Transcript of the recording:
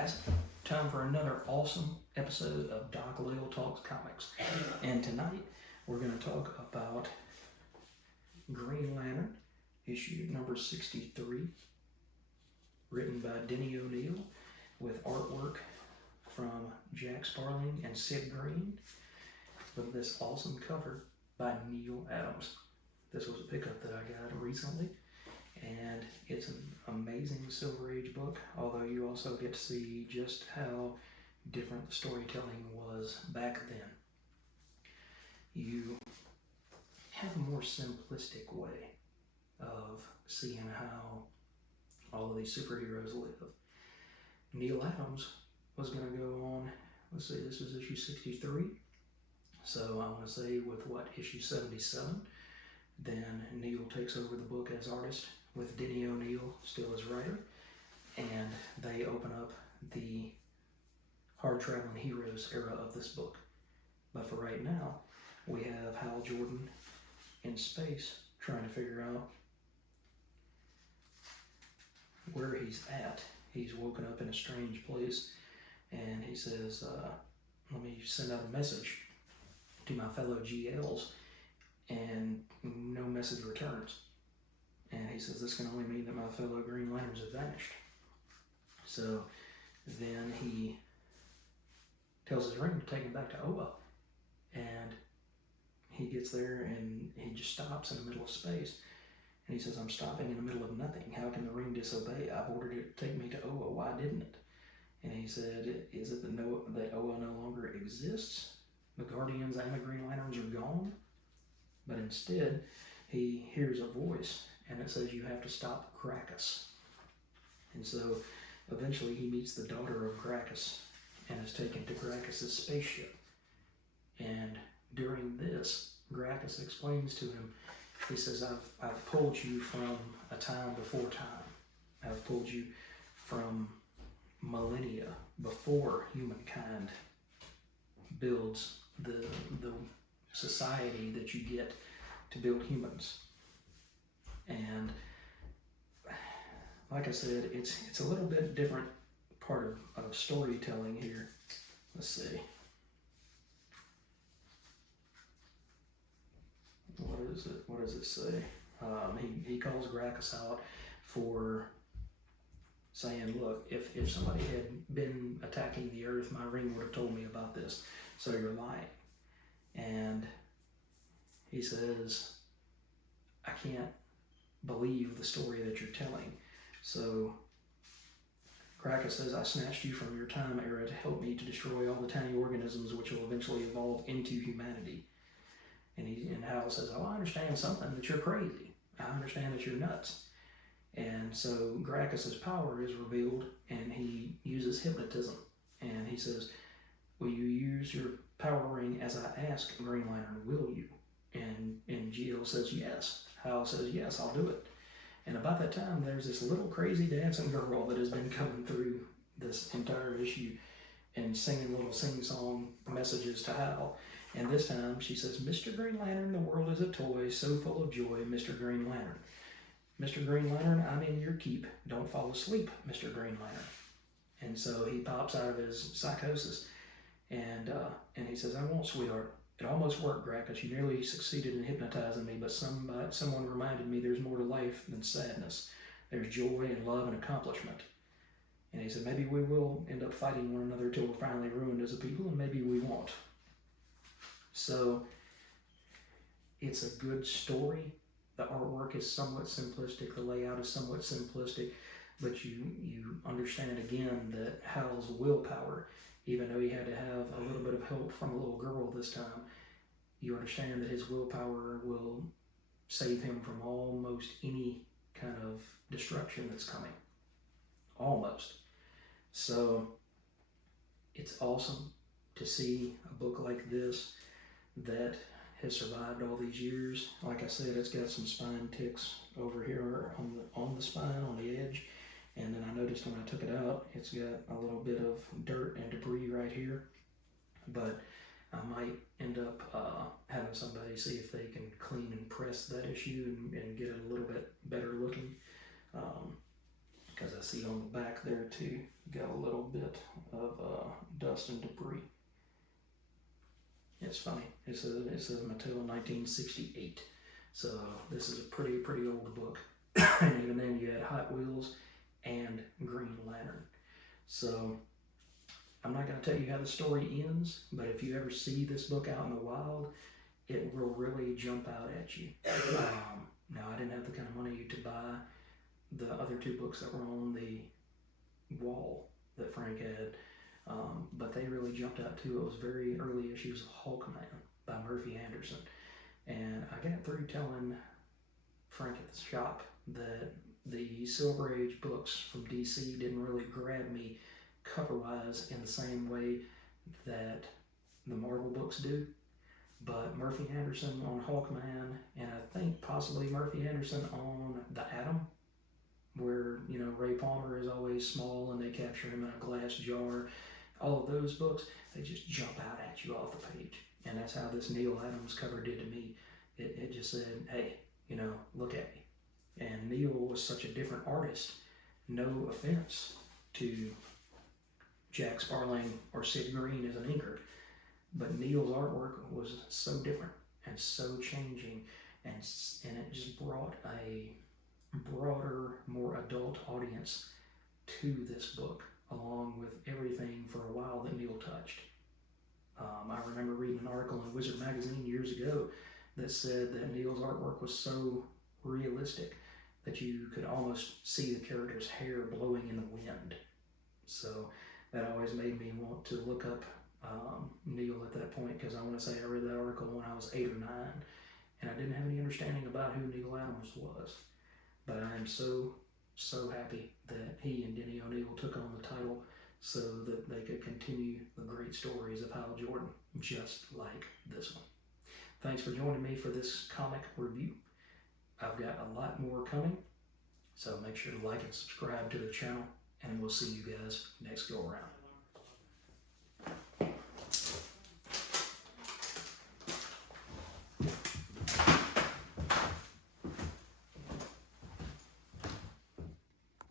guys, time for another awesome episode of Doc Lil Talks Comics. And tonight we're going to talk about Green Lantern, issue number 63, written by Denny O'Neil, with artwork from Jack Sparling and Sid Green, with this awesome cover by Neal Adams. This was a pickup that I got recently, and it's an amazing Silver Age book, although you also get to see just how different the storytelling was back then. You have a more simplistic way of seeing how all of these superheroes live. Neal Adams was going to go on, let's see, this is issue 63, so I want to say with issue 77, then Neal takes over the book as artist with Denny O'Neil still as writer, and they open up the Hard Traveling Heroes era of this book. But for right now, we have Hal Jordan in space trying to figure out where he's at. He's woken up in a strange place, and he says, let me send out a message to my fellow GLs, and no message returns. And he says, this can only mean that my fellow Green Lanterns have vanished. So then he tells his ring to take him back to Oa, and he gets there and he just stops in the middle of space. And he says, I'm stopping in the middle of nothing. How can the ring disobey? I've ordered it to take me to Oa. Why didn't it? And he said, is it that Oa no longer exists? The Guardians and the Green Lanterns are gone? But instead, he hears a voice, and it says, you have to stop Gracchus. And so eventually he meets the daughter of Gracchus and is taken to Gracchus's spaceship. And during this, Gracchus explains to him, he says, I've pulled you from a time before time. I've pulled you from millennia before humankind builds the society that you get to build humans. And like I said, it's a little bit different part of storytelling here. Let's see. What does it say? He calls Gracchus out for saying, look, if somebody had been attacking the Earth, my ring would have told me about this, so you're lying. And he says, I can't believe the story that you're telling. So Gracchus says, I snatched you from your time era to help me to destroy all the tiny organisms which will eventually evolve into humanity. And Hal says, oh, I understand something, that you're crazy. I understand that you're nuts. And so Gracchus's power is revealed, and he uses hypnotism. And he says, will you use your power ring as I ask, Green Lantern, will you? And Geo says yes. Hal says, yes, I'll do it. And about that time, there's this little crazy dancing girl that has been coming through this entire issue and singing little sing-song messages to Hal. And this time she says, Mr. Green Lantern, the world is a toy, so full of joy, Mr. Green Lantern. Mr. Green Lantern, I'm in your keep. Don't fall asleep, Mr. Green Lantern. And so he pops out of his psychosis, and he says, I won't, sweetheart. It almost worked, Gracchus. You nearly succeeded in hypnotizing me, but someone reminded me there's more to life than sadness. There's joy and love and accomplishment. And he said, maybe we will end up fighting one another till we're finally ruined as a people, and maybe we won't. So it's a good story. The artwork is somewhat simplistic. The layout is somewhat simplistic. But you understand again that Hal's willpower, even though he had to have a little bit of help from a little girl this time, you understand that his willpower will save him from almost any kind of destruction that's coming. Almost. So it's awesome to see a book like this that has survived all these years. Like I said, it's got some spine ticks over here on the spine, on the edge. And then I noticed when I took it out, it's got a little bit of dirt and debris right here. But I might end up having somebody see if they can clean and press that issue and get it a little bit better looking. Because I see on the back there too got a little bit of dust and debris. It's funny. It's a Mattel 1968. So this is a pretty old book. And even then you had Hot Wheels and Green Lantern. So I'm not going to tell you how the story ends, but if you ever see this book out in the wild, it will really jump out at you. Now, I didn't have the kind of money to buy the other two books that were on the wall that Frank had, but they really jumped out too. It was very early issues of Hawkman by Murphy Anderson. And I got through telling Frank at the shop that the Silver Age books from DC didn't really grab me cover-wise in the same way that the Marvel books do. But Murphy Anderson on Hawkman, and I think possibly Murphy Anderson on The Atom, where, you know, Ray Palmer is always small and they capture him in a glass jar. All of those books, they just jump out at you off the page. And that's how this Neal Adams cover did to me. It just said, hey, you know, look at me. And Neal was such a different artist. No offense to Jack Sparling or Sid Green as an inker, but Neal's artwork was so different and so changing, and it just brought a broader, more adult audience to this book, along with everything for a while that Neal touched. I remember reading an article in Wizard magazine years ago that said that Neal's artwork was so realistic that you could almost see the character's hair blowing in the wind. So that always made me want to look up Neal at that point, because I want to say I read that article when I was 8 or 9, and I didn't have any understanding about who Neal Adams was. But I am so happy that he and Denny O'Neil took on the title so that they could continue the great stories of Hal Jordan, just like this one. Thanks for joining me for this comic review. I've got a lot more coming, so make sure to like and subscribe to the channel, and we'll see you guys next go around.